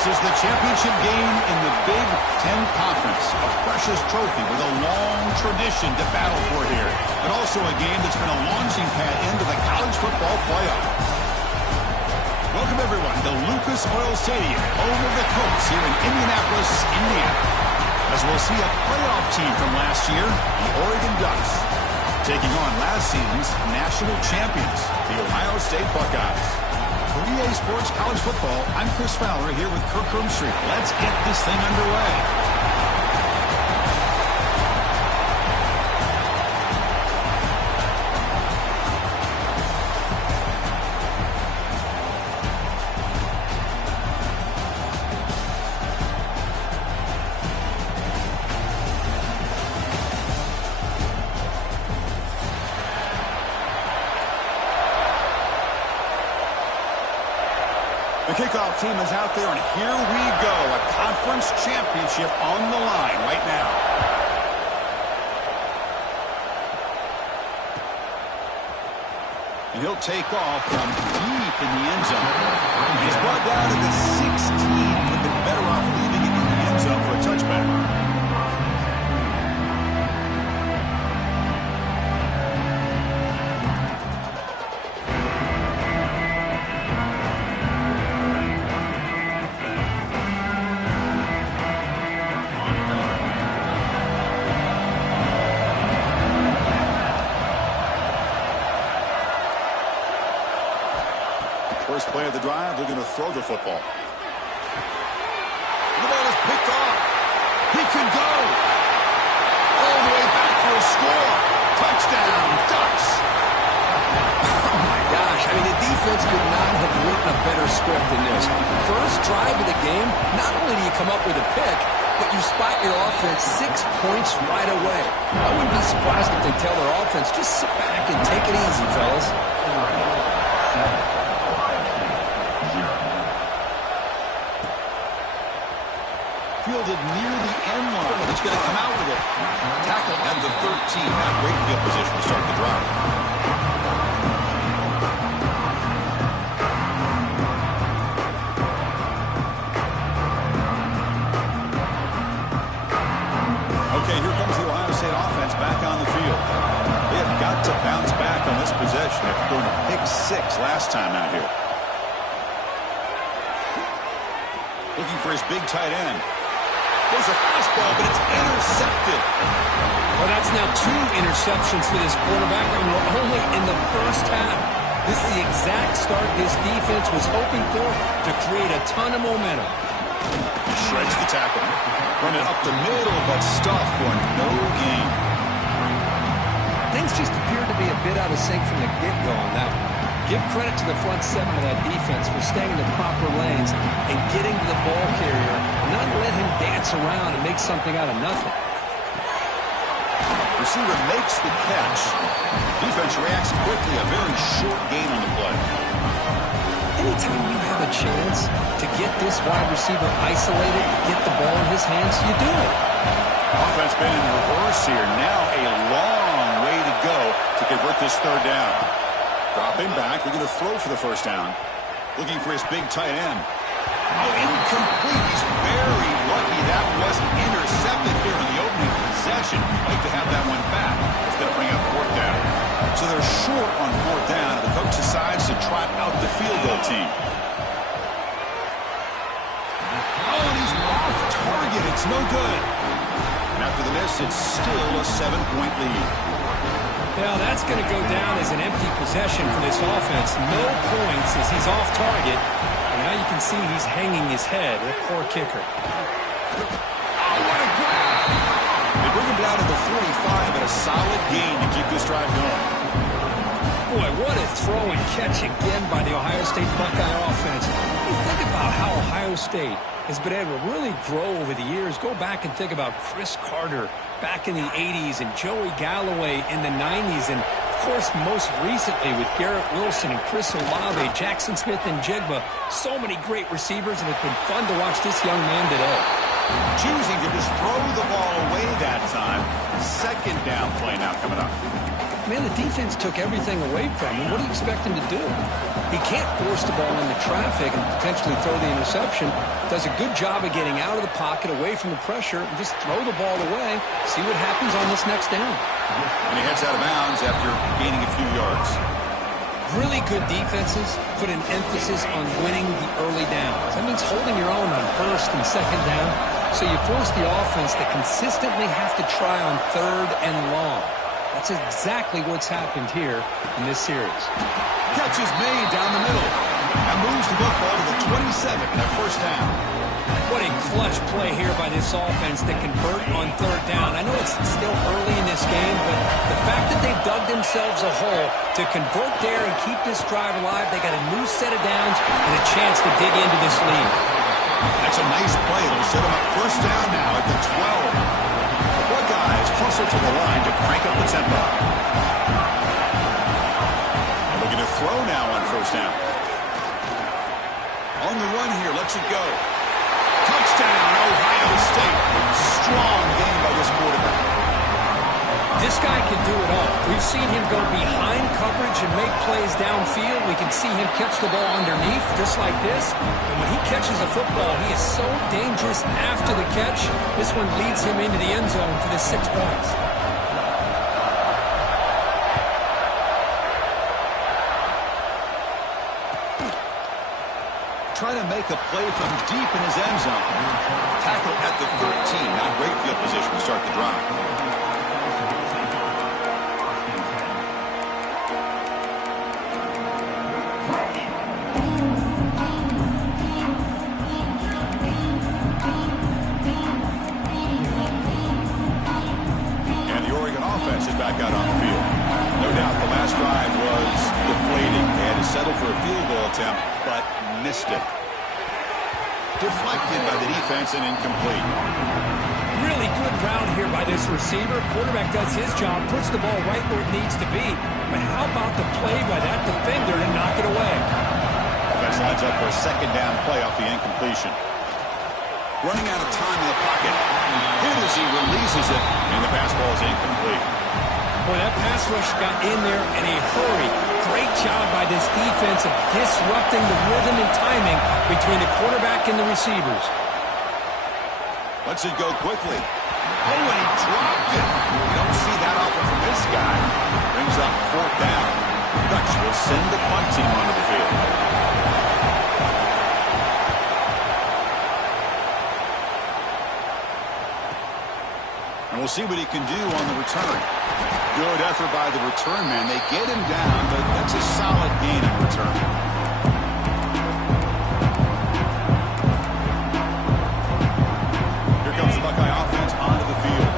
This is the championship game in the Big Ten Conference. A precious trophy with a long tradition to battle for here. But also a game that's been a launching pad into the college football playoff. Welcome, everyone, to Lucas Oil Stadium, home of the Colts here in Indianapolis, Indiana. As we'll see a playoff team from last year, the Oregon Ducks, taking on last season's national champions, the Ohio State Buckeyes. For EA Sports College Football, I'm Chris Fowler here with Kirk Hermstreet. Let's get this thing underway. The kickoff team is out there, and here we go. A conference championship on the line right now. And he'll take off from deep in the end zone. He's brought down to the 16. Would have been better off leaving it in the end zone for a touchback. First play of the drive, they're going to throw the football. The ball is picked off. He can go. All the way back for a score. Touchdown, Ducks. Oh, my gosh. I mean, the defense could not have written a better script than this. First drive of the game, not only do you come up with a pick, but you spot your offense 6 points right away. I wouldn't be surprised if they tell their offense, just sit back and take it easy, fellas. Fielded near the end line. He's going to come out with it. Tackle at the 13. Now great field position to start the drive. Okay, here comes the Ohio State offense back on the field. They have got to bounce back on this possession after going to pick 6 last time out here. Looking for his big tight end. There's a fastball, but it's intercepted. Well, that's now 2 interceptions for this quarterback, and we're only in the first half. This is the exact start this defense was hoping for to create a ton of momentum. He shreds the tackle. Running up the middle, but stuffed for no gain. Things just appeared to be a bit out of sync from the get-go on that one. Give credit to the front 7 of that defense for staying in the proper lanes and getting to the ball carrier, not let him dance around and make something out of nothing. Receiver makes the catch. Defense reacts quickly. A very short gain on the play. Anytime you have a chance to get this wide receiver isolated, to get the ball in his hands, you do it. Offense been in reverse here. Now a long way to go to convert this third down. Dropping back, we're going to throw for the first down. Looking for his big tight end. Oh, incomplete. He's very lucky that wasn't intercepted here in the opening possession. Like to have that one back. It's going to bring up 4th down. So they're short on 4th down, and the coach decides to trot out the field goal team. Oh, and he's off target. It's no good. And after the miss, it's still a 7-point lead. Well, that's going to go down as an empty possession for this offense. No points as he's off target. And now you can see he's hanging his head. A poor kicker. Oh, what a grab! They bring him down to the 45 and a solid gain to keep this drive going. Boy, what a throw and catch again by the Ohio State Buckeye offense. You think about how Ohio State has been able to really grow over the years. Go back and think about Chris Carter back in the 80s and Joey Galloway in the 90s. And, of course, most recently with Garrett Wilson and Chris Olave, Jackson Smith and Jigba. So many great receivers, and it's been fun to watch this young man today. Choosing to just throw the ball away that time. Second down play now coming up. Man, the defense took everything away from him. What do you expect him to do? He can't force the ball into traffic and potentially throw the interception. Does a good job of getting out of the pocket, away from the pressure, and just throw the ball away. See what happens on this next down. And he heads out of bounds after gaining a few yards. Really good defenses put an emphasis on winning the early downs. That means holding your own on first and second down. So you force the offense to consistently have to try on third and long. That's exactly what's happened here in this series. Catch is made down the middle. And moves the football to the 27 and a first down. What a clutch play here by this offense to convert on third down. I know it's still early in this game, but the fact that they've dug themselves a hole to convert there and keep this drive alive, they got a new set of downs and a chance to dig into this lead. That's a nice play. It'll set them up first down now at the 12. The Buckeyes hustle to the line to crank up the tempo. They're looking to throw now on first down. On the run here, lets it go. Touchdown, Ohio State. Strong game by this quarterback. This guy can do it all. We've seen him go behind coverage and make plays downfield. We can see him catch the ball underneath just like this. And when he catches a football, he is so dangerous after the catch. This one leads him into the end zone for the 6 points. Trying to make a play from deep in his end zone. Tackle at the 13. Not great field position to start the drive. Back out on the field. No doubt the last drive was deflating. They had to settle for a field goal attempt, but missed it. Deflected by the defense and incomplete. Really good route here by this receiver. Quarterback does his job, puts the ball right where it needs to be. But how about the play by that defender to knock it away? Offense lines up for a second down play off the incompletion. Running out of time in the pocket. Hit as he releases it, and the pass ball is incomplete. Boy, that pass rush got in there in a hurry. Great job by this defense of disrupting the rhythm and timing between the quarterback and the receivers. Lets it go quickly. Oh, and he dropped it. You don't see that often from this guy. Brings up fourth down. Dutch will send the punt team onto the field. And we'll see what he can do on the return. Good effort by the return man. They get him down, but that's a solid gain on return. Here comes the Buckeye offense onto the field.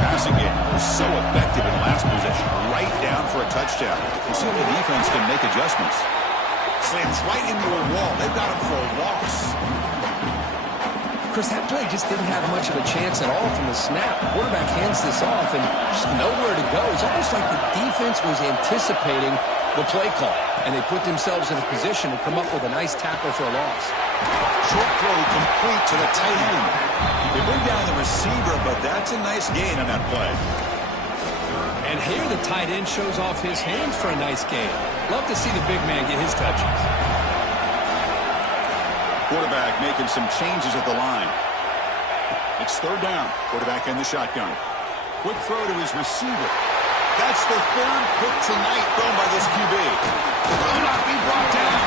Passing game was so effective in last possession. Right down for a touchdown. We'll see if the defense can make adjustments. Slams right into a wall. They've got him for a loss. Chris, that play just didn't have much of a chance at all from the snap. The quarterback hands this off and just nowhere to go. It's almost like the defense was anticipating the play call, and they put themselves in a position to come up with a nice tackle for a loss. Short throw complete to the tight end. They bring down the receiver, but that's a nice gain on that play. And here the tight end shows off his hands for a nice gain. Love to see the big man get his touches. Quarterback making some changes at the line. It's third down. Quarterback in the shotgun. Quick throw to his receiver. That's the third pick tonight thrown by this QB. Will not be brought down.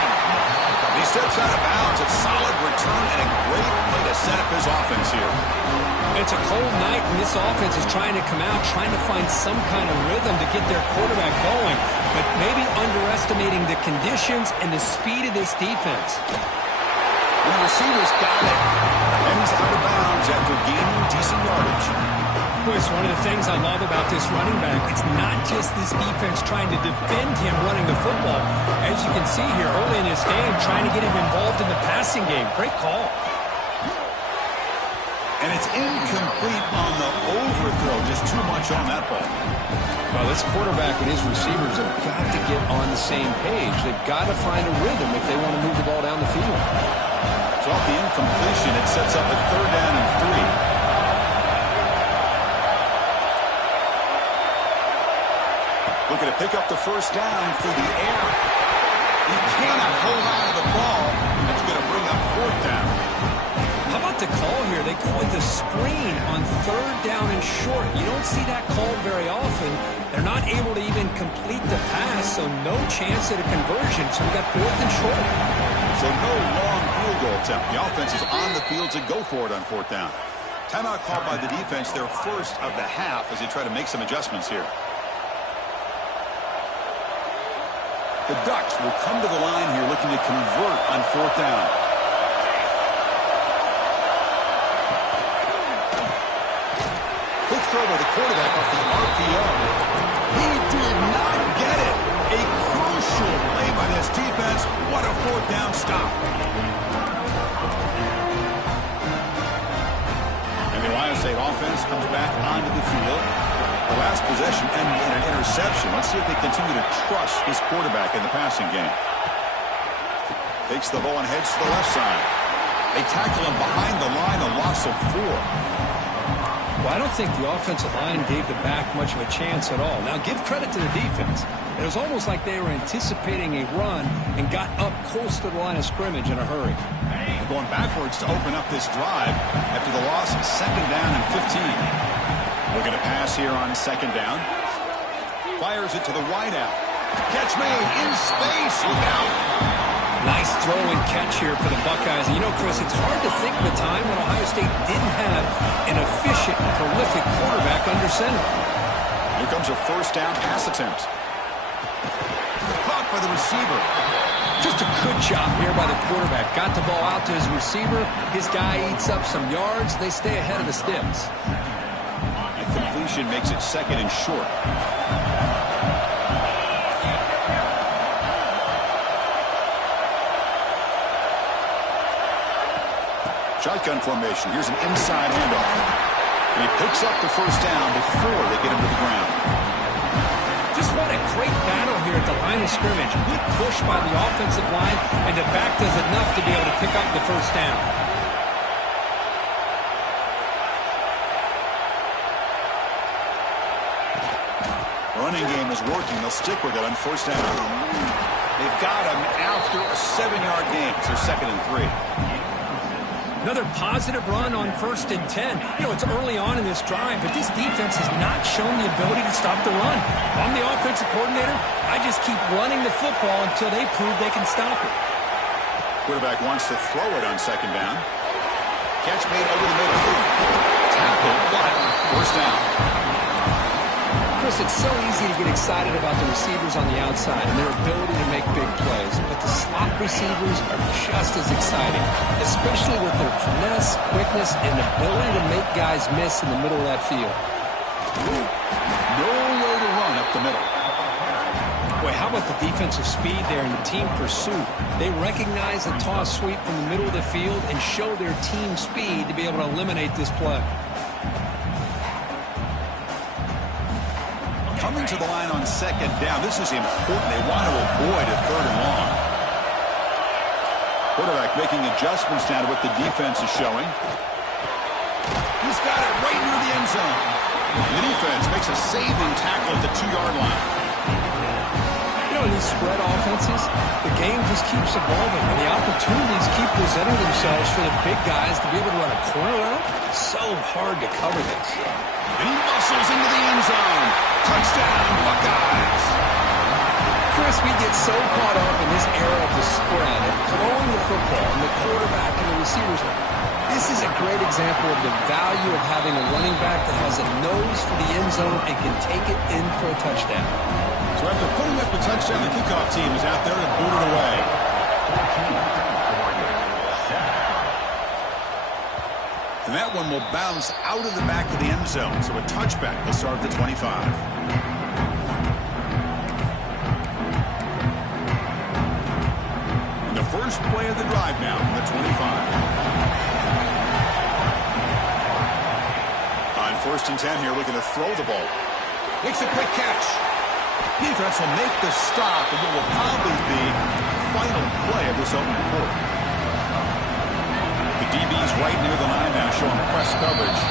He steps out of bounds. A solid return and a great way to set up his offense here. It's a cold night, and this offense is trying to come out, trying to find some kind of rhythm to get their quarterback going, but maybe underestimating the conditions and the speed of this defense. And the receiver's got it. And he's out of bounds after gaining decent yardage. Boy, it's one of the things I love about this running back. It's not just this defense trying to defend him running the football. As you can see here early in this game, trying to get him involved in the passing game. Great call. And it's incomplete on the overthrow. Just too much on that ball. Well, this quarterback and his receivers have got to get on the same page. They've got to find a rhythm if they want to move the ball down the field. So off the incompletion, it sets up a 3rd down and 3. Looking to pick up the 1st down through the air. He cannot hold on to the ball. That's going to bring up 4th down. How about the call here? They go with the screen on 3rd down and short. You don't see that called very often. They're not able to even complete the pass, so no chance at a conversion. So we got 4th and short. So no long field goal attempt. The offense is on the field to go for it on 4th down. Timeout called by the defense, their first of the half, as they try to make some adjustments here. The Ducks will come to the line here looking to convert on 4th down. Quick throw by the quarterback off the RPO. He did not get it. A crucial play by this defense. What a 4th down stop. And the Ohio State offense comes back onto the field. The last possession ended in an interception. Let's see if they continue to trust this quarterback in the passing game. Takes the ball and heads to the left side. They tackle him behind the line, a loss of 4. Well, I don't think the offensive line gave the back much of a chance at all. Now, give credit to the defense. It was almost like they were anticipating a run and got up close to the line of scrimmage in a hurry. Going backwards to open up this drive after the loss, 2nd down and 15. Looking to pass here on 2nd down. Fires it to the wideout. Catch made in space. Look out. Nice throw and catch here for the Buckeyes. And you know, Chris, it's hard to think of a time when Ohio State didn't have an efficient, prolific quarterback under center. Here comes a 1st down pass attempt. Caught by the receiver. Just a good job here by the quarterback. Got the ball out to his receiver. His guy eats up some yards. They stay ahead of the sticks. And completion makes it 2nd and short. Shotgun formation. Here's an inside handoff. And he picks up the 1st down before they get him to the ground. Just what a great battle here at the line of scrimmage. Good push by the offensive line, and the back does enough to be able to pick up the 1st down. Running game is working. They'll stick with it on 1st down. They've got him after a 7-yard gain. So 2nd and 3. Another positive run on 1st and 10. You know, it's early on in this drive, but this defense has not shown the ability to stop the run. If I'm the offensive coordinator, I just keep running the football until they prove they can stop it. Quarterback wants to throw it on 2nd down. Catch made over the middle. Tackle, but 1st down. Chris, it's so easy to get excited about the receivers on the outside and their ability to make big plays, but the slot receivers are just as exciting, especially with their finesse, quickness, and ability to make guys miss in the middle of that field. Nowhere to run up the middle. Boy, how about the defensive speed there in the team pursuit? They recognize the toss sweep from the middle of the field and show their team speed to be able to eliminate this play. Coming to the line on 2nd down. This is important. They want to avoid a 3rd and long. Quarterback making adjustments now to what the defense is showing. He's got it right near the end zone. The defense makes a saving tackle at the 2-yard line. You know, in these spread offenses, the game just keeps evolving, and the opportunities keep presenting themselves for the big guys to be able to run a corner route. So hard to cover this. And he muscles into the end zone. Touchdown, Buckeyes. Chris, we get so caught up in this era of the spread, of throwing the football, and the quarterback and the receivers. This is a great example of the value of having a running back that has a nose for the end zone and can take it in for a touchdown. So after putting up the touchdown, the kickoff team is out there to boot it away. And that one will bounce out of the back of the end zone. So a touchback will start at the 25. And the first play of the drive now from the 25. On 1st and 10 here, looking to throw the ball. Makes a quick catch. Defense will make the stop, and what will probably be the final play of this opening quarter. The DB's right near the line now showing press coverage.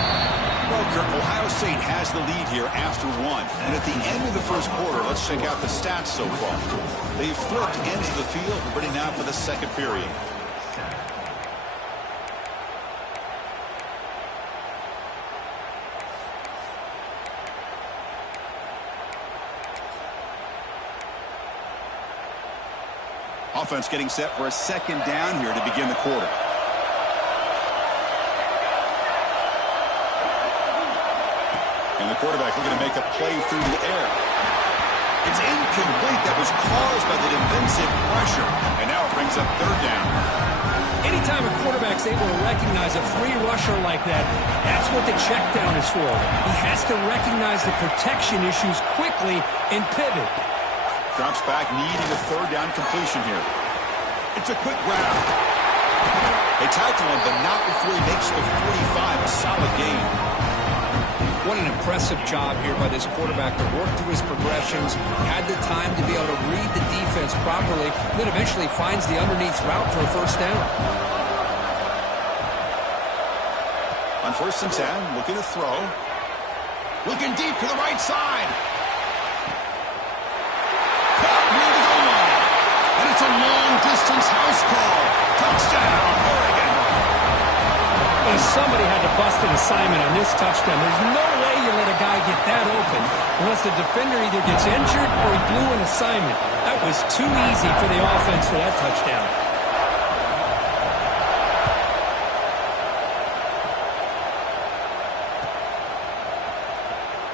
Well, Kirk, Ohio State has the lead here after one. And at the end of the first quarter, let's check out the stats so far. They've flipped ends of the field. We're ready now for the second period. Offense getting set for a second down here to begin the quarter. And the quarterback looking to make a play through the air. It's incomplete. That was caused by the defensive pressure. And now it brings up third down. Anytime a quarterback's able to recognize a free rusher like that, that's what the check down is for. He has to recognize the protection issues quickly and pivot. Drops back, needing a third down completion here. It's a quick grab. They tackle him, but not before he makes the 45. A solid gain. What an impressive job here by this quarterback to work through his progressions, had the time to be able to read the defense properly, then eventually finds the underneath route for a first down. On 1st and 10, looking to throw. Looking deep to the right side. Caught near the goal line. And it's a long-distance house call. Touchdown, Oregon. Well, somebody had to bust an assignment on this touchdown. There's no way you let a guy get that open unless the defender either gets injured or he blew an assignment. That was too easy for the offense for that touchdown.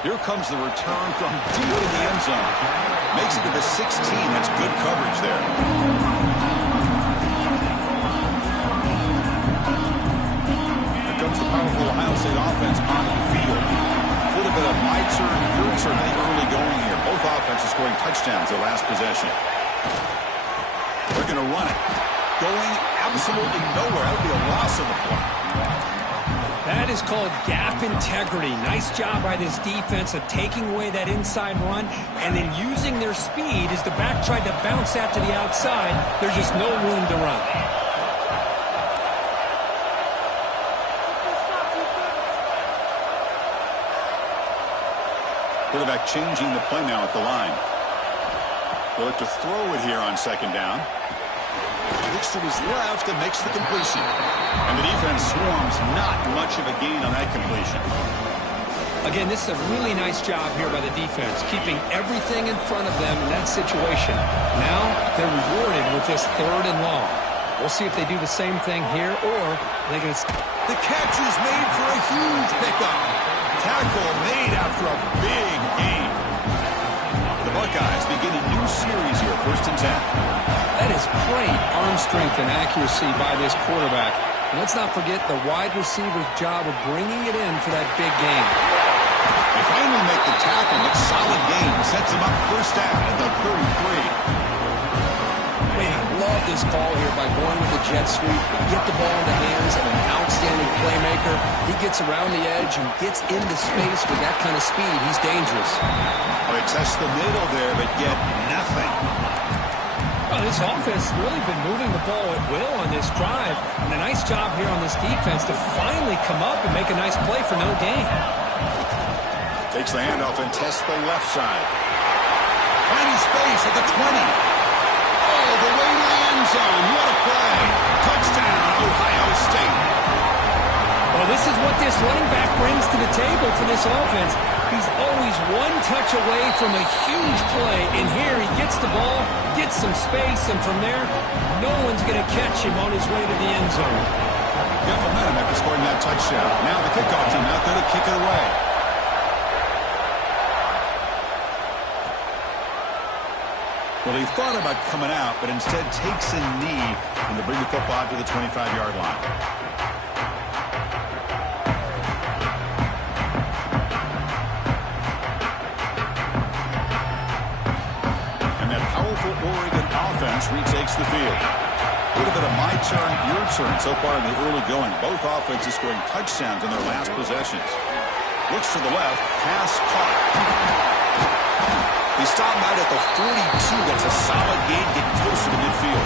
Here comes the return from deep in the end zone. Makes it to the 16. That's good coverage there. Here comes the powerful Ohio State offense onto the field. A little bit of my turn, your turn in the early going here. Both offenses scoring touchdowns their last possession. They're going to run it. Going absolutely nowhere. That would be a loss of the play. That is called gap integrity. Nice job by this defense of taking away that inside run and then using their speed as the back tried to bounce out to the outside. There's just no room to run. Quarterback changing the play now at the line. They'll look to throw it here on second down. Looks to his left and makes the completion. And the defense swarms, not much of a gain on that completion. Again, this is a really nice job here by the defense, keeping everything in front of them in that situation. Now they're rewarded with this third and long. We'll see if they do the same thing here, or they're going to... The catch is made for a huge pickup. Tackle made after a big gain. The Buckeyes begin a new series here, 1st and 10. That is great arm strength and accuracy by this quarterback. And let's not forget the wide receiver's job of bringing it in for that big gain. They finally make the tackle. It's solid gain. Sets him up first down at the 33. Man, I love this call here by going with the jet sweep. Get the ball in the hands of an outstanding playmaker. He gets around the edge and gets into space with that kind of speed. He's dangerous. Well, they test the middle there, but get nothing. Well, this offense has really been moving the ball at will on this drive. And a nice job here on this defense to finally come up and make a nice play for no gain. Takes the handoff and tests the left side. Finding space at the 20. All the way to the end zone. What a play. Touchdown, Ohio State. Well, this is what this running back brings to the table for this offense. He's always one touch away from a huge play. And here he gets the ball, gets some space, and from there, no one's going to catch him on his way to the end zone. Got momentum after scoring that touchdown. Now the kickoff team out there to kick it away. Well, he thought about coming out, but instead takes a knee and to bring the football to the 25-yard line. And that powerful Oregon offense retakes the field. A little bit of my turn, your turn so far in the early going. Both offenses scoring touchdowns in their last possessions. Looks to the left, pass caught. He stopped out at the 42. That's a solid gain, getting closer to midfield.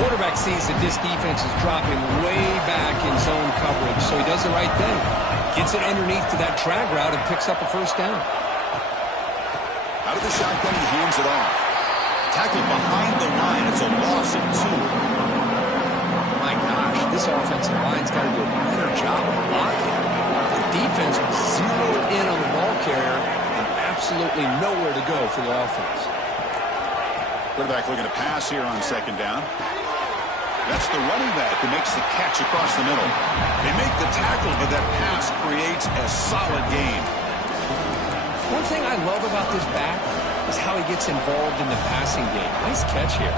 quarterback sees that this defense is dropping way back in zone coverage, so he does the right thing. Gets it underneath to that drag route and picks up a first down. Out of the shotgun, he hands it off. Tackled behind the line. It's a loss of 2. My gosh, this offensive line's got to do a better job of blocking. The defense zeroed in on the ball carrier and absolutely nowhere to go for the offense. Quarterback looking to pass here on second down. That's the running back who makes the catch across the middle. They make the tackle, but that pass creates a solid gain. One thing I love about this back is how he gets involved in the passing game. Nice catch here.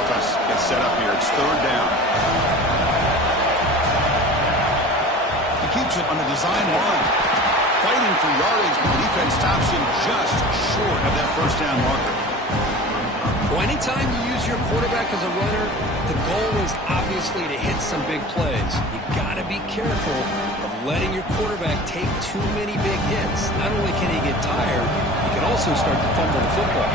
Offense gets set up here. It's third down. He keeps it on the design run. Fighting for yardage, but the defense stops him just short of that first down marker. Well, anytime you use your quarterback as a runner, the goal is obviously to hit some big plays. You got to be careful of letting your quarterback take too many big hits. Not only can he get tired, he can also start to fumble the football.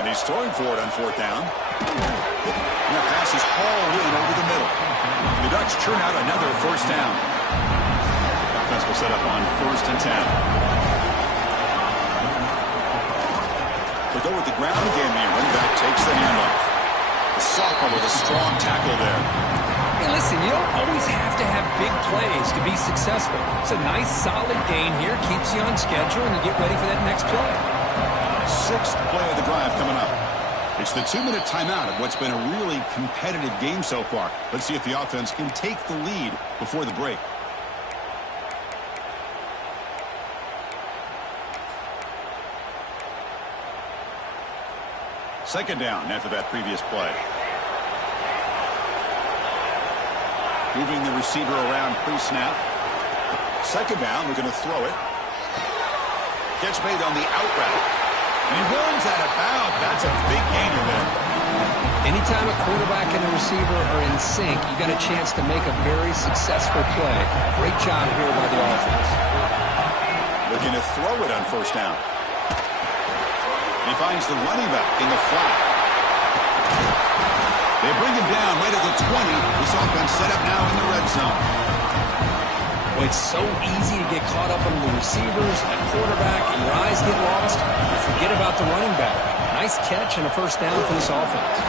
And he's throwing for it on fourth down. And that pass is hauled in over the middle. The Ducks churn out another first down. Offense will set up on 1st and 10. They go with the ground game here. Running back takes the handoff. The sophomore with a strong tackle there. Hey, listen, you don't always have to have big plays to be successful. It's a nice, solid gain here. Keeps you on schedule, and you get ready for that next play. 6th play of the drive coming up. It's the 2-minute timeout of what's been a really competitive game so far. Let's see if the offense can take the lead before the break. Second down after that previous play. Moving the receiver around pre-snap. Second down, we're going to throw it. Catch made on the out route. And he runs out of bounds. That's a big gainer there. Anytime a quarterback and a receiver are in sync, you got a chance to make a very successful play. Great job here by the offense. Looking to throw it on first down. He finds the running back in the flat. They bring him down right at the 20. This offense set up now in the red zone. Well, it's so easy to get caught up on the receivers and quarterback, and your eyes get lost. You forget about the running back. Nice catch and a first down for this offense.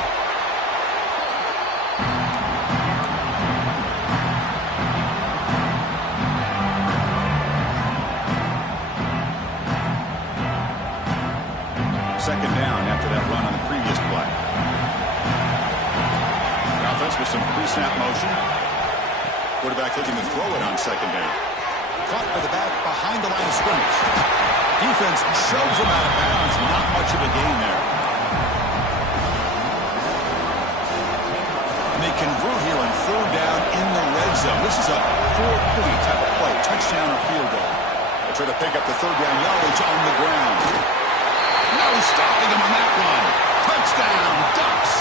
Second down after that run on the previous play. The offense with some pre-snap motion. Quarterback looking to throw it on second down. Caught by the back behind the line of scrimmage. Defense shoves him out of bounds. Not much of a gain there. And they convert here on third down in the red zone. This is a four-point type of play. Touchdown or field goal. They try to pick up the third down yardage on the ground. No stopping him on that one. Touchdown, Ducks.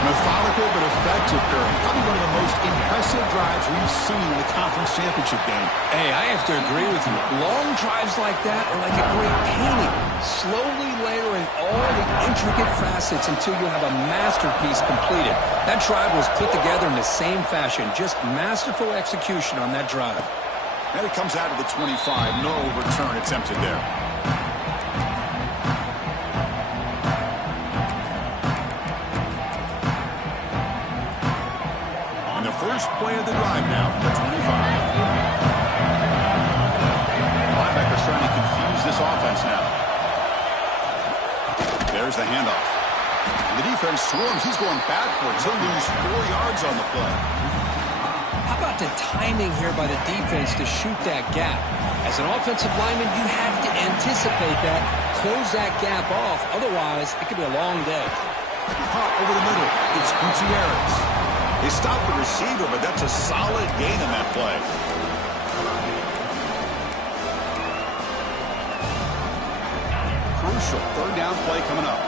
Methodical but effective, Curry. Probably one of the most impressive drives we've seen in the conference championship game. Hey, I have to agree with you. Long drives like that are like a great painting. Slowly layering all the intricate facets until you have a masterpiece completed. That drive was put together in the same fashion. Just masterful execution on that drive. And it comes out of the 25. No return attempted there. First play of the drive now from the 25. Linebacker's trying to confuse this offense now. There's the handoff. And the defense swarms. He's going backwards. He'll lose 4 yards on the play. How about the timing here by the defense to shoot that gap? As an offensive lineman, you have to anticipate that, close that gap off. Otherwise, it could be a long day. Caught over the middle. It's Gutierrez. They stopped the receiver, but that's a solid gain on that play. Crucial third down play coming up.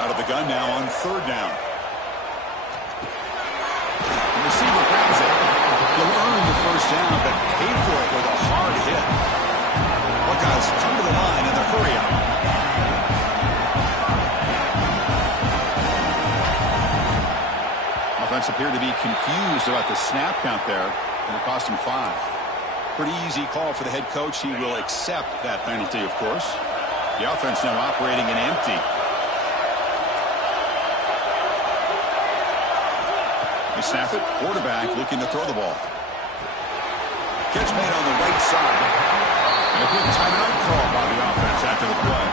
Out of the gun now on third down. receiver grabs it. He'll earn the first down, but pay for it with a hard hit. Buckeyes come to the line in the hurry-up. Offense appeared to be confused about the snap count there, and it cost him 5. Pretty easy call for the head coach. He will accept that penalty, of course. The offense now operating in empty. They snap it. Quarterback looking to throw the ball. Catch made on the right side. And a quick timeout call by the offense after the play.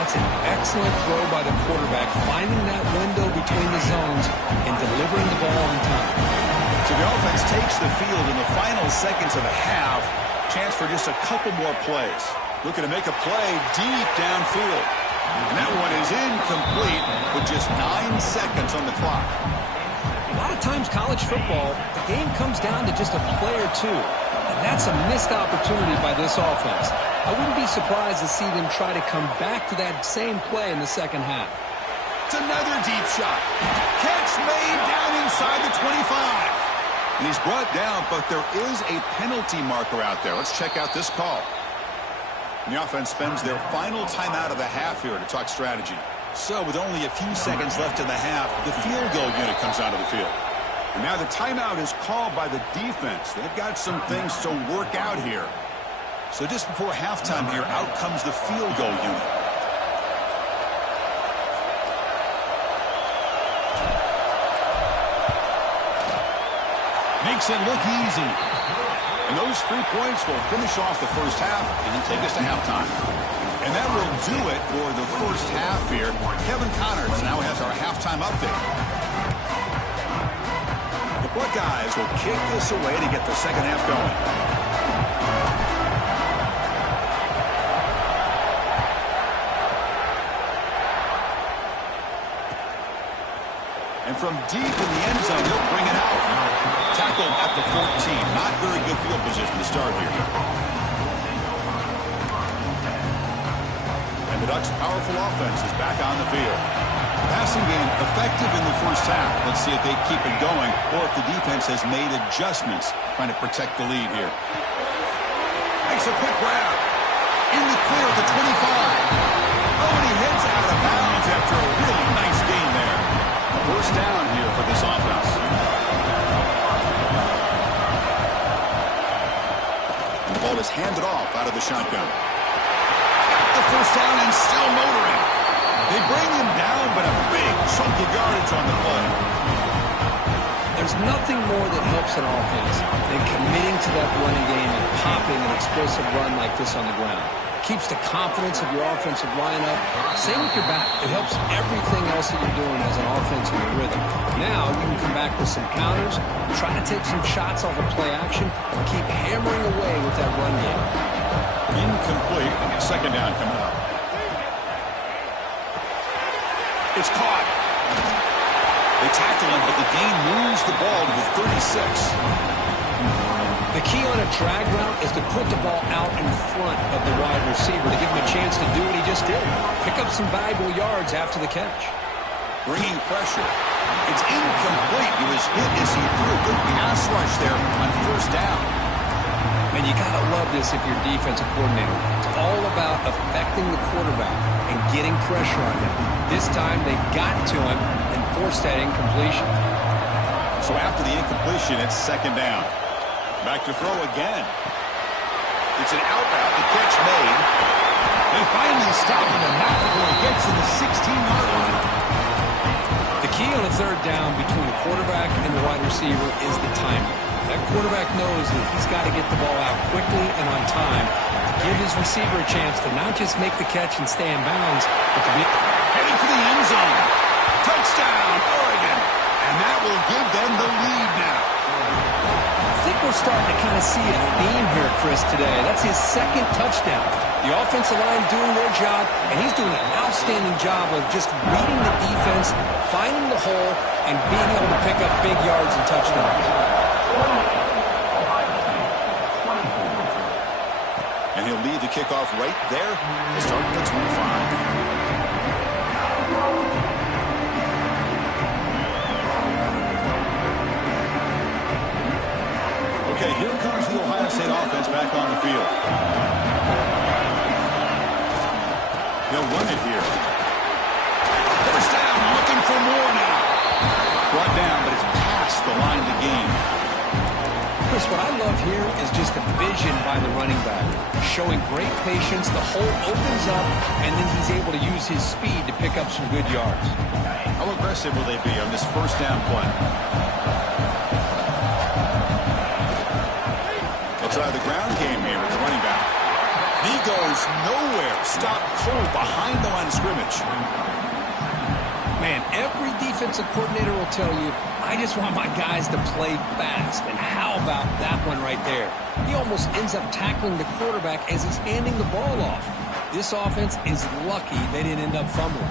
That's an excellent throw by the quarterback, finding that window between the zones and delivering the ball on time. So the offense takes the field in the final seconds of the half. Chance for just a couple more plays. Looking to make a play deep downfield. And that one is incomplete with just 9 seconds on the clock. A lot of times college football, the game comes down to just a play or two. And that's a missed opportunity by this offense. I wouldn't be surprised to see them try to come back to that same play in the second half. It's another deep shot. Catch made down inside the 25. And he's brought down, but there is a penalty marker out there. Let's check out this call. And the offense spends their final timeout of the half here to talk strategy. So with only a few seconds left in the half, the field goal unit comes out of the field. And now the timeout is called by the defense. They've got some things to work out here. So just before halftime here, out comes the field goal unit. Makes it look easy. And those 3 points will finish off the first half and take us to halftime. And that will do it for the first half here. Kevin Connors now has our halftime update. The Buckeyes will kick this away to get the second half going. And from deep in the end zone, he'll bring it out. Tackled at the 14. Not very good field position to start here. And the Ducks' powerful offense is back on the field. Passing game effective in the first half. Let's see if they keep it going or if the defense has made adjustments trying to protect the lead here. Makes a quick grab. In the clear at the 25. Oh, and he heads out of bounds after a really nice gain there. First down here for this offense. And the ball is handed off out of the shotgun. Got the first down and still motoring. They bring him down, but a big chunk of yardage on the play. There's nothing more that helps an offense than committing to that running game and popping an explosive run like this on the ground. Keeps the confidence of your offensive lineup. Same with your back. It helps everything else that you're doing as an offense in your rhythm. Now you can come back with some counters, try to take some shots off of play action, and keep hammering away with that run game. Incomplete. Second down coming up. It's caught. They tackle him, but the gain moves the ball to the 36. The key on a drag route is to put the ball out in front of the wide receiver to give him a chance to do what he just did. Pick up some valuable yards after the catch. Bringing pressure. It's incomplete. He was hit as he threw a good pass rush there on first down. And you got to love this if you're a defensive coordinator. It's all about affecting the quarterback and getting pressure on him. This time they got to him and forced that incompletion. So after the incompletion, it's second down. Back to throw again. It's an out route. The catch made. They finally stop him, and not before he gets to the 16-yard line. The key on a third down between the quarterback and the wide receiver is the timing. That quarterback knows that he's got to get the ball out quickly and on time to give his receiver a chance to not just make the catch and stay in bounds, but to be heading for the end zone. Touchdown, Oregon. And that will give them the lead now. I think we're starting to kind of see a theme here, Chris, today. That's his second touchdown. The offensive line doing their job, and he's doing an outstanding job of just reading the defense, finding the hole, and being able to pick up big yards and touchdowns. And he'll lead the kickoff right there to start the 25. They'll run it here. First down, looking for more now. Brought down, but it's past the line of the game. Chris, what I love here is just the vision by the running back. Showing great patience, the hole opens up, and then he's able to use his speed to pick up some good yards. How aggressive will they be on this first down play? They'll try the ground game here with the running back. He goes nowhere. Stop cold behind the line of scrimmage. Man, every defensive coordinator will tell you, I just want my guys to play fast. And how about that one right there? He almost ends up tackling the quarterback as he's handing the ball off. This offense is lucky they didn't end up fumbling.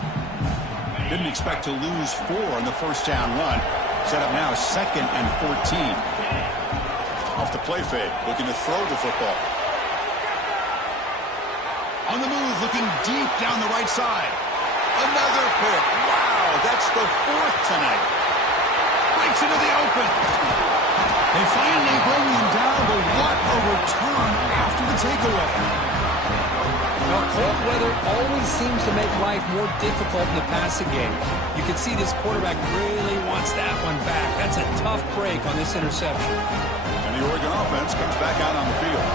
Didn't expect to lose 4 on the first down run. Set up now 2nd and 14. Off the play fake, looking to throw the football. On the move, looking deep down the right side. Another pick. Wow, that's the 4th tonight. Breaks into the open. They finally bring him down, but what a return after the takeaway. Now, cold weather always seems to make life more difficult in the passing game. You can see this quarterback really wants that one back. That's a tough break on this interception. And the Oregon offense comes back out on the field.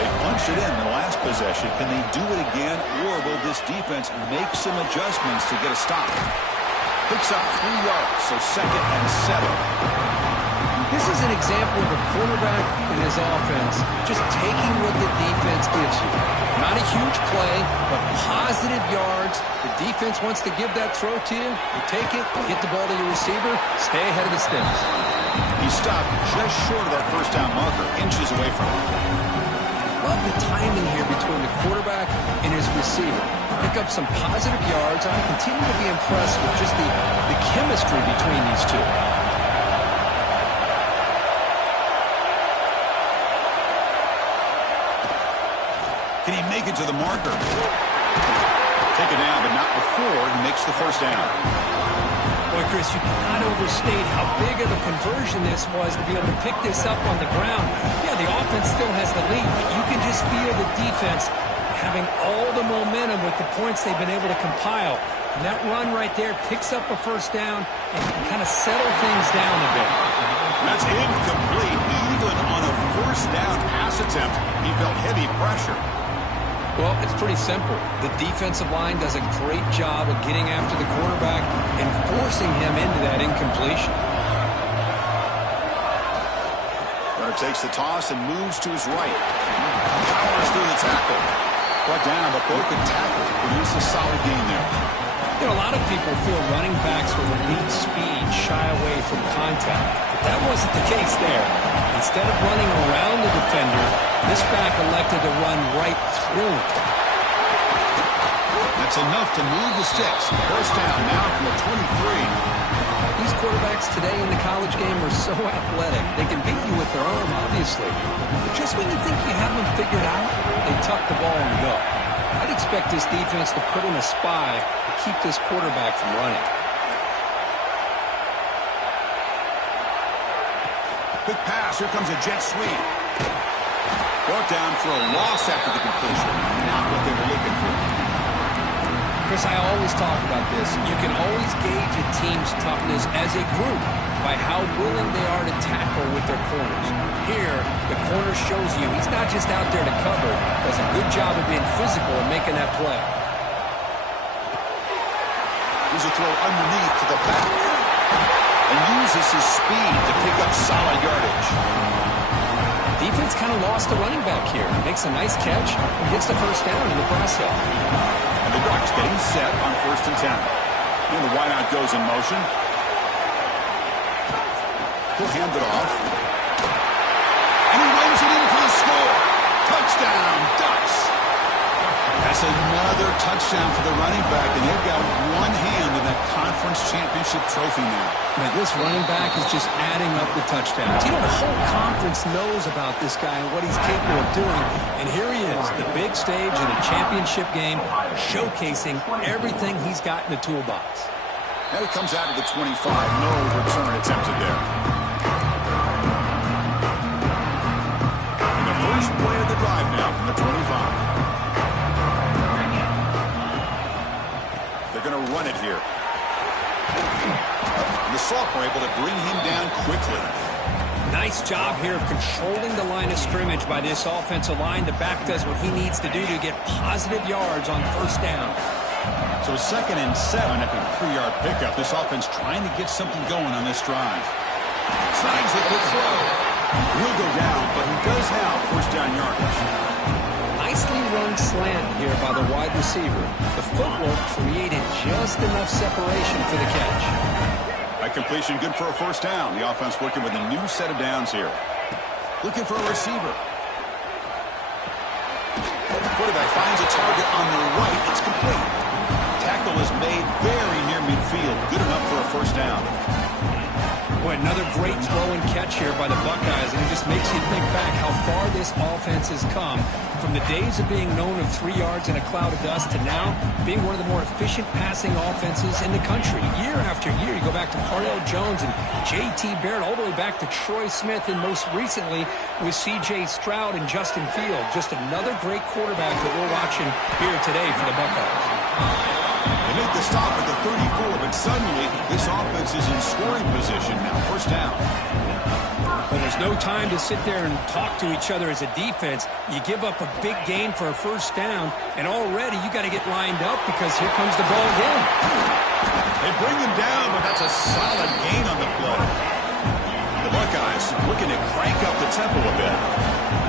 They punched it in the last possession. Can they do it again, or will this defense make some adjustments to get a stop? Picks up 3 yards, so 2nd and 7. This is an example of a quarterback and his offense just taking what the defense gives you. Not a huge play, but positive yards. The defense wants to give that throw to you. You take it, get the ball to your receiver, stay ahead of the sticks. He stopped just short of that first down marker, inches away from it. Love the timing here between the quarterback and his receiver. Pick up some positive yards. I continue to be impressed with just the chemistry between these two. Can he make it to the marker? Take it down, but not before he makes the first down. Boy, Chris, you cannot overstate how big of a conversion this was to be able to pick this up on the ground. Yeah, the offense still has the lead, but you can just feel the defense having all the momentum with the points they've been able to compile. And that run right there picks up a first down and can kind of settle things down a bit. That's incomplete. Even on a first down pass attempt, he felt heavy pressure. Well, it's pretty simple. The defensive line does a great job of getting after the quarterback and forcing him into that incompletion. Runner takes the toss and moves to his right. Powers through the tackle. Brought down, but broken tackle. Produces a solid gain there. You know, a lot of people feel running backs with elite speed shy away from contact. But that wasn't the case there. Instead of running around the defender, this back elected to run right through it. That's enough to move the sticks. First down now from the 23. These quarterbacks today in the college game are so athletic. They can beat you with their arm, obviously. But just when you think you have them figured out, they tuck the ball and go. I'd expect this defense to put in a spy to keep this quarterback from running. Quick pass. Here comes a jet sweep. Brought down for a loss after the completion. Not what they were looking for. Chris, I always talk about this. You can always gauge a team's toughness as a group by how willing they are to tackle with their corners. Here, the corner shows you he's not just out there to cover, does a good job of being physical and making that play. Here's a throw underneath to the back. And uses his speed to pick up solid yardage. Defense kind of lost the running back here. Makes a nice catch and gets the first down in the process. And the Ducks getting set on 1st and 10. And the wideout goes in motion. He'll hand it off. And he runs it in for the score. Touchdown, Ducks. That's another touchdown for the running back, and they've got one hand in that conference championship trophy now. Man, this running back is just adding up the touchdowns. You know, the whole conference knows about this guy and what he's capable of doing. And here he is, the big stage in a championship game, showcasing everything he's got in the toolbox. Now he comes out of the 25. No return attempted there. And the first play of the drive now from the 25. They're going to run it here. And the sophomore able to bring him down quickly. Nice job here of controlling the line of scrimmage by this offensive line. The back does what he needs to do to get positive yards on first down. So 2nd and 7 after the 3-yard pickup. This offense trying to get something going on this drive. Slides it with throw. He'll go down, but he does have first down yardage. Nicely run slant here by the wide receiver. The footwork created just enough separation for the catch. That completion good for a first down. The offense working with a new set of downs here. Looking for a receiver. Quarterback finds a target on the right. It's complete. Tackle is made very near midfield. Good enough for a first down. Boy, another great throw and catch here by the Buckeyes, and it just makes you think back how far this offense has come from the days of being known of 3 yards in a cloud of dust to now being one of the more efficient passing offenses in the country. Year after year, you go back to Cardell Jones and J.T. Barrett, all the way back to Troy Smith, and most recently with C.J. Stroud and Justin Field. Just another great quarterback that we're watching here today for the Buckeyes. They make the stop at the 34, but suddenly this offense is in scoring position now. First down. Well, there's no time to sit there and talk to each other as a defense. You give up a big gain for a first down, and already you got to get lined up because here comes the ball again. They bring him down, but that's a solid gain on the play. The Buckeyes looking to crank up the tempo a bit.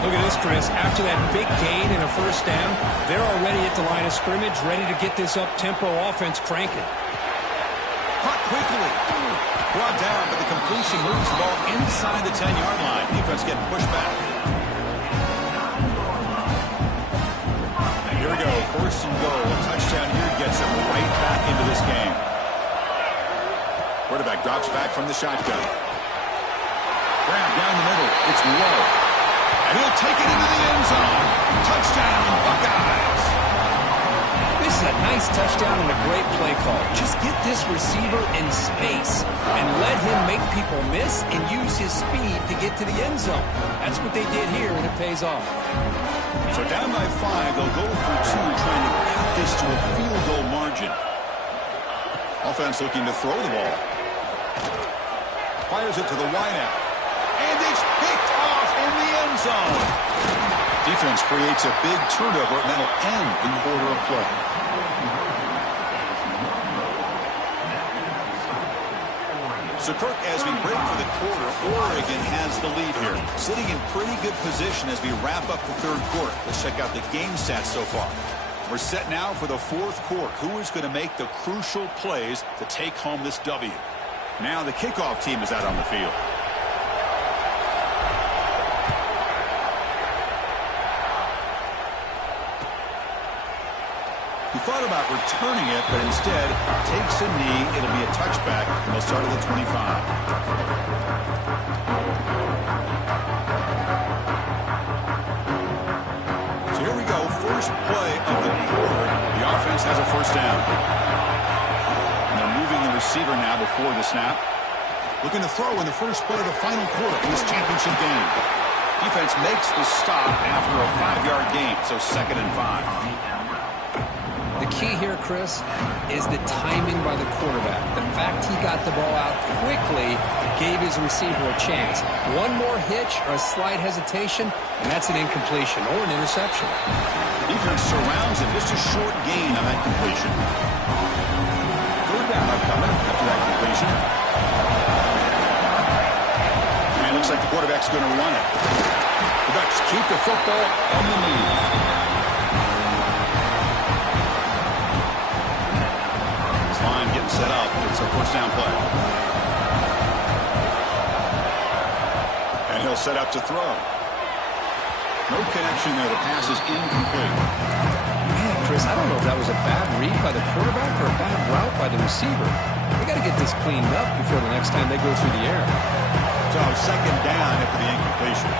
Look at this, Chris. After that big gain and a first down, they're already at the line of scrimmage, ready to get this up-tempo offense cranking. Caught quickly. Brought down, but the completion moves the ball inside the 10-yard line. Defense getting pushed back. And here we go. First and goal. A touchdown here gets him right back into this game. Quarterback drops back from the shotgun. Grab down the middle. It's low. And he'll take it into the end zone. Touchdown, Buckeyes. This is a nice touchdown and a great play call. Just get this receiver in space and let him make people miss and use his speed to get to the end zone. That's what they did here, and it pays off. So down by 5, they'll go for 2, trying to cut this to a field goal margin. Offense looking to throw the ball. Fires it to the wideout. And it's picked off in the end zone. Defense creates a big turnover, and that'll end the quarter of play. So, Kirk, as we break for the quarter, Oregon has the lead here. Sitting in pretty good position as we wrap up the third quarter. Let's check out the game stats so far. We're set now for the fourth quarter. Who is going to make the crucial plays to take home this W? Now the kickoff team is out on the field. He thought about returning it, but instead takes a knee. It'll be a touchback, and they'll start at the 25. So here we go. First play of the quarter. The offense has a first down. And they're moving the receiver now before the snap. Looking to throw in the first play of the final quarter in this championship game. Defense makes the stop after a 5-yard gain, so 2nd and 5. The key here, Chris, is the timing by the quarterback. The fact he got the ball out quickly gave his receiver a chance. One more hitch or a slight hesitation, and that's an incompletion or an interception. Defense surrounds him. Just a short gain on that completion. Third down upcoming after that completion. And it looks like the quarterback's going to run it. The Ducks keep the football on the move. Getting set up. It's a first down play. And he'll set up to throw. No connection there. The pass is incomplete. Man, Chris, I don't know if that was a bad read by the quarterback or a bad route by the receiver. They got to get this cleaned up before the next time they go through the air. So 2nd down after the incompletion.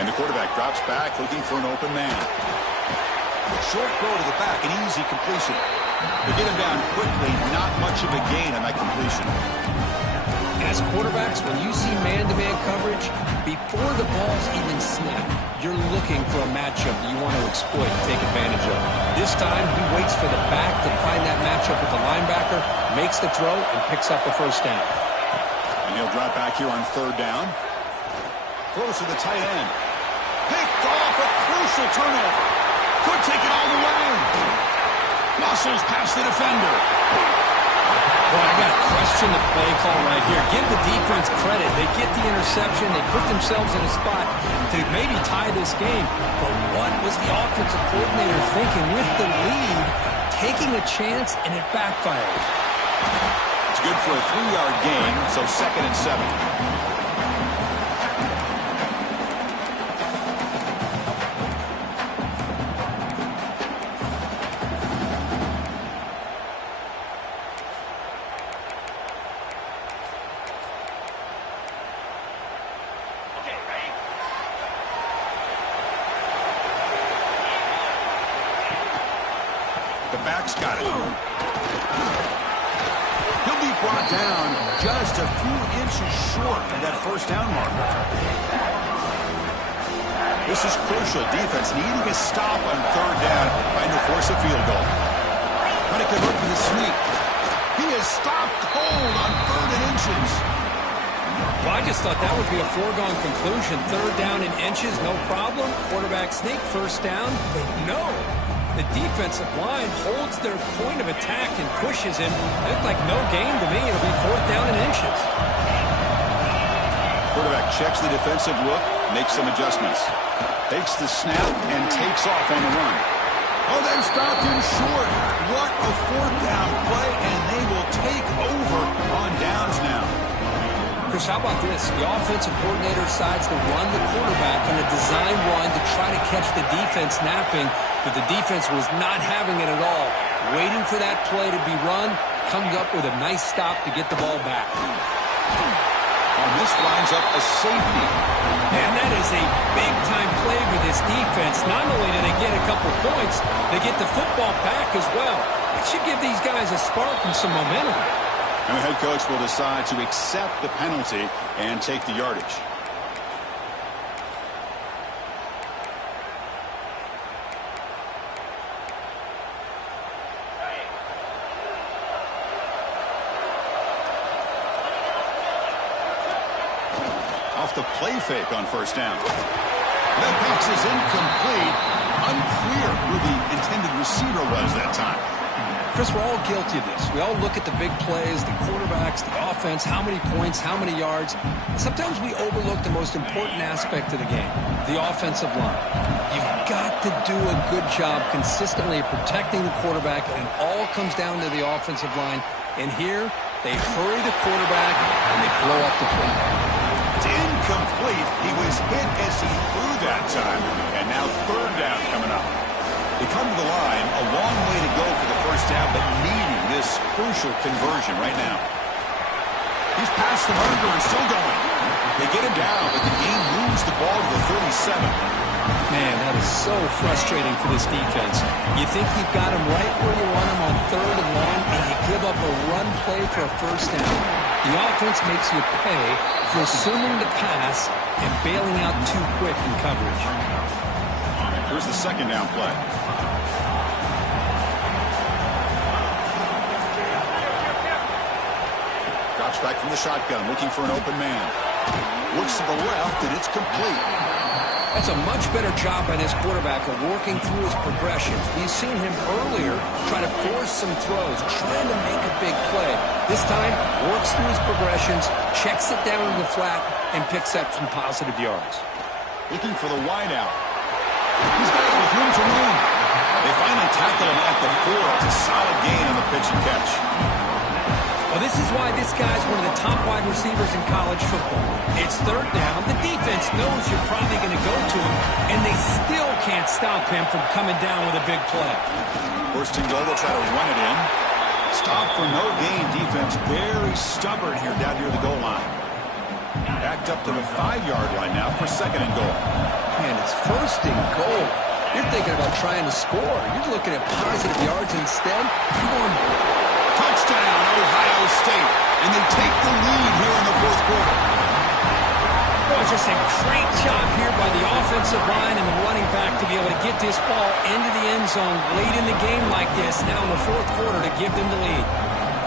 And the quarterback drops back looking for an open man. Short throw to the back, an easy completion. They get him down quickly, not much of a gain on that completion. As quarterbacks, when you see man-to-man coverage, before the ball's even snapped, you're looking for a matchup that you want to exploit and take advantage of. This time, he waits for the back to find that matchup with the linebacker, makes the throw, and picks up a first down. And he'll drop back here on third down. Throws to the tight end. Picked off, a crucial turnover. Could take it all the way. Muscles past the defender. Boy, I got to question the play call right here. Give the defense credit. They get the interception. They put themselves in a spot to maybe tie this game. But what was the offensive coordinator thinking with the lead, taking a chance, and it backfires? It's good for a 3-yard gain, so 2nd and 7. The back's got it. He'll be brought down just a few inches short of that first down marker. This is crucial. Defense needing a stop on third down, trying to force a field goal. Trying to convert to the sweep. He is stopped cold on 3rd and inches. Well, I just thought that would be a foregone conclusion. 3rd down in inches, no problem. Quarterback sneak, first down. But no. The defensive line holds their point of attack and pushes him. It looked like no gain to me. It'll be 4th down in inches. Quarterback checks the defensive look, makes some adjustments. Takes the snap and takes off on the run. Oh, they've stopped him short. What a 4th down play, and they will take over on downs now. Chris, how about this? The offensive coordinator decides to run the quarterback on a design run to try to catch the defense napping, but the defense was not having it at all. Waiting for that play to be run, comes up with a nice stop to get the ball back. And this lines up a safety. Man, that is a big-time play for this defense. Not only do they get a couple points, they get the football back as well. It should give these guys a spark and some momentum. And the head coach will decide to accept the penalty and take the yardage. Off the play fake on first down. That pass is incomplete. Unclear who the intended receiver was that time. Chris, we're all guilty of this. We all look at the big plays, the quarterbacks, the offense, how many points, how many yards. Sometimes we overlook the most important aspect of the game, the offensive line. You've got to do a good job consistently of protecting the quarterback, and it all comes down to the offensive line. And here, they hurry the quarterback, and they blow up the play. It's incomplete. He was hit as he threw that time, and now 3rd down coming up. They come to the line, a long way to go for the first down, but needing this crucial conversion right now. He's past the marker and still going. They get him down, but the game moves the ball to the 37. Man, that is so frustrating for this defense. You think you've got him right where you want him on 3rd and long, and you give up a run play for a first down. The offense makes you pay for assuming the pass and bailing out too quick in coverage. Here's the 2nd down play. Drops back from the shotgun, looking for an open man. Looks to the left, and it's complete. That's a much better job by this quarterback of working through his progressions. We've seen him earlier try to force some throws, trying to make a big play. This time, works through his progressions, checks it down to the flat, and picks up some positive yards. Looking for the wideout. He's got it with room to run. They finally tackle him at the 4. It's a solid gain on the pitch and catch. Well, this is why this guy's one of the top wide receivers in college football. It's 3rd down. The defense knows you're probably going to go to him, and they still can't stop him from coming down with a big play. 1st and goal, they'll try to run it in. Stop for no gain. Defense very stubborn here down near the goal line. Backed up to the 5-yard line now for 2nd and goal. Man, it's 1st and goal. You're thinking about trying to score. You're looking at positive yards instead. You're going Touchdown, Ohio State. And they take the lead here in the fourth quarter. Oh, just a great job here by the offensive line and the running back to be able to get this ball into the end zone late in the game like this, now in the fourth quarter, to give them the lead.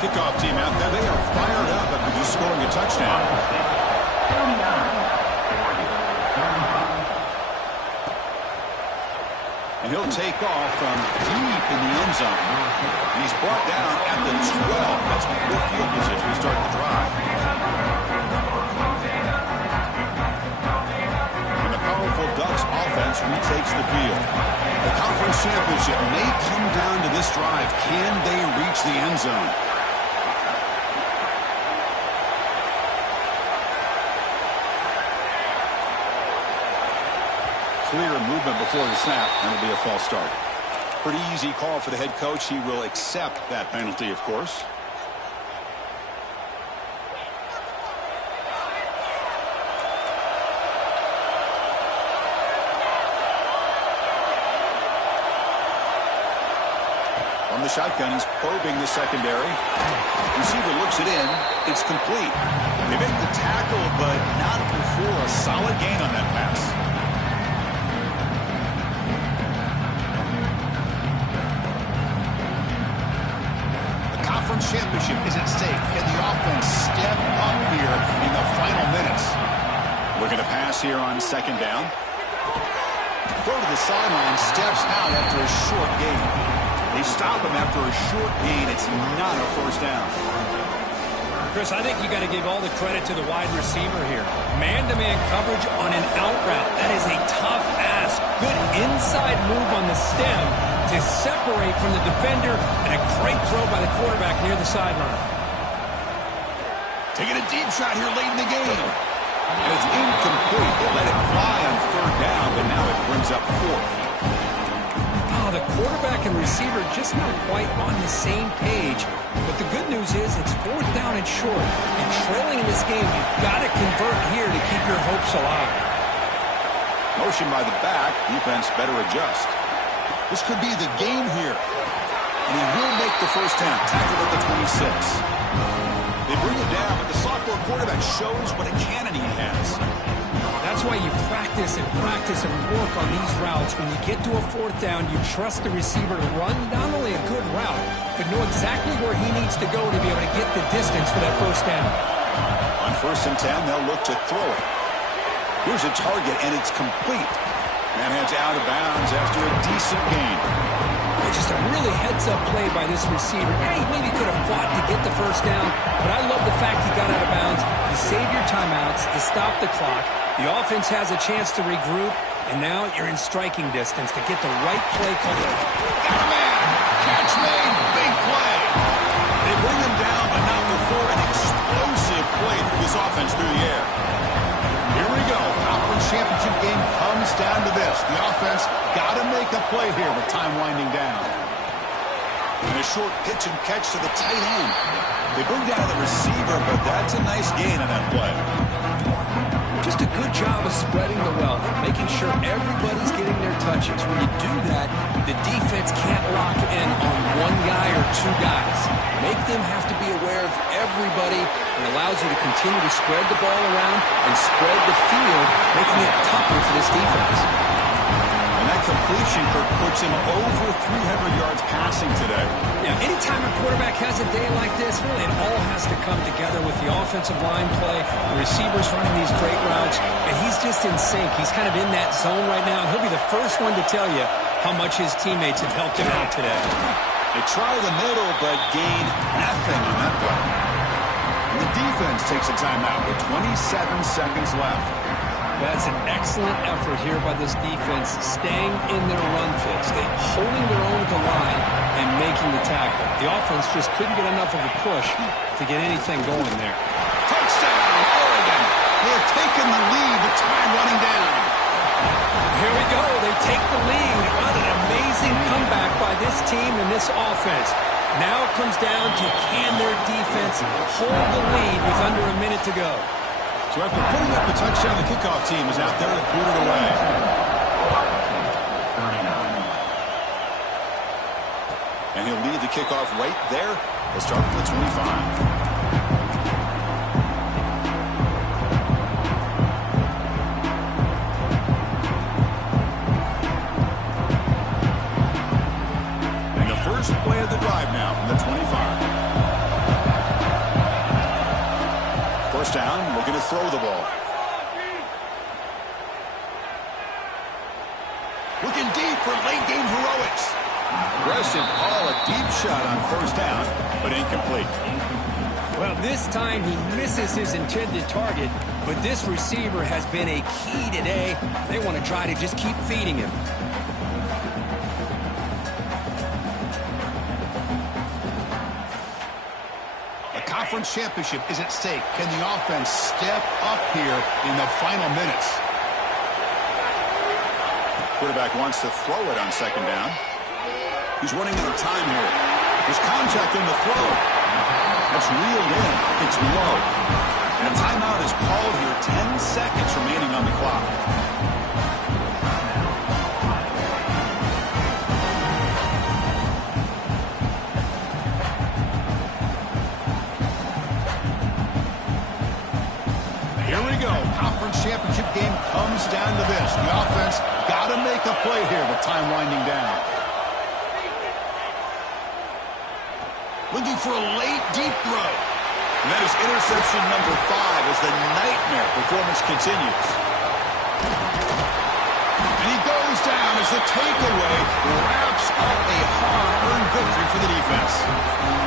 Kickoff team out there, they are fired up after just scoring a touchdown. And he'll take off from deep in the end zone. And he's brought down at the 12. That's poor field position to start the drive. And the powerful Ducks offense retakes the field. The conference championship may come down to this drive. Can they reach the end zone? Clear movement before the snap, and it'll be a false start. Pretty easy call for the head coach. He will accept that penalty, of course. From the shotgun, he's probing the secondary. Receiver looks it in. It's complete. They make the tackle, but not before a solid gain on that pass. Championship is at stake. Can the offense step up here in the final minutes? Looking to pass here on second down. Throw to the sideline, steps out after a short gain. They stop him after a short gain. It's not a first down. Chris, I think you got to give all the credit to the wide receiver here. Man-to-man coverage on an out route. That is a tough ask. Good inside move on the stem to separate from the defender, and a great throw by the quarterback near the sideline. Taking a deep shot here late in the game. And it's incomplete. They let it fly on third down, but now it brings up fourth. Oh, the quarterback and receiver just not quite on the same page. But the good news is it's fourth down and short. And trailing in this game, you've got to convert here to keep your hopes alive. Motion by the back. Defense better adjust. This could be the game here. And he will make the first down. Tackled at the 26. They bring him down, but the sophomore quarterback shows what a cannon he has. That's why you practice and work on these routes. When you get to a fourth down, you trust the receiver to run not only a good route, but know exactly where he needs to go to be able to get the distance for that first down. On 1st and 10, they'll look to throw it. Here's a target, and it's complete. And heads out of bounds after a decent gain. Just a really heads-up play by this receiver. Yeah, he maybe could have fought to get the first down, but I love the fact he got out of bounds. You save your timeouts, you stop the clock. The offense has a chance to regroup, and now you're in striking distance to get the right play called. Got a man! Catch made! Big play! They bring him down, but not before an explosive play through this offense through the air. Here we go. Conference championship game comes down to this. The offense got to make a play here with time winding down. And a short pitch and catch to the tight end. They bring down the receiver, but that's a nice gain on that play. Just a good job of spreading the wealth, making sure everybody's getting their touches. When you do that, the defense can't lock in on one guy or two guys. Make them have to be aware of everybody, and allows you to continue to spread the ball around and spread the field, making it tougher for this defense. And that completion puts him over 300 yards passing today. Yeah, anytime a quarterback has a day like this, really it all has to come together with the offensive line play, the receivers running these great routes, and he's just in sync. He's kind of in that zone right now, and he'll be the first one to tell you how much his teammates have helped him out today. They try the middle, but gain nothing on that play. And the defense takes a timeout with 27 seconds left. That's an excellent effort here by this defense, staying in their run fits, holding their own at the line and making the tackle. The offense just couldn't get enough of a push to get anything going there. Touchdown, Oregon. They have taken the lead with time running down. Here we go. They take the lead. What an amazing comeback by this team and this offense. Now it comes down to can their defense hold the lead with under a minute to go. So after putting up the touchdown, the kickoff team is out there to boot it away. And he'll lead the kickoff right there. They'll start with the 25. First play of the drive now from the 25. First down, looking to throw the ball. Looking deep for late game heroics. Aggressive ball, a deep shot on first down, but incomplete. Well, this time he misses his intended target, but this receiver has been a key today. They want to try to just keep feeding him. Conference championship is at stake. Can the offense step up here in the final minutes? Quarterback wants to throw it on second down. He's running out of time here. There's contact in the throw. That's reeled in. It's low. And a timeout is called here. 10 seconds remaining on the clock. Championship game comes down to this. The offense got to make a play here with time winding down. Looking for a late, deep throw. And that is interception number 5 as the nightmare performance continues. And he goes down as the takeaway wraps up a hard-earned victory for the defense.